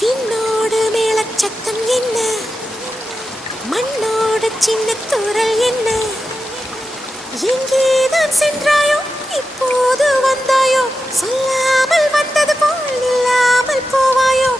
விண்ணோடு மேளச்சத்தம் என்ன, மண்ணோடு சின்ன தூரல் என்ன, எங்கேதான் சென்றாயோ இப்போது வந்தாயோ, சொல்லாமல் வந்தது போல் இல்லாமல் போவாயோ,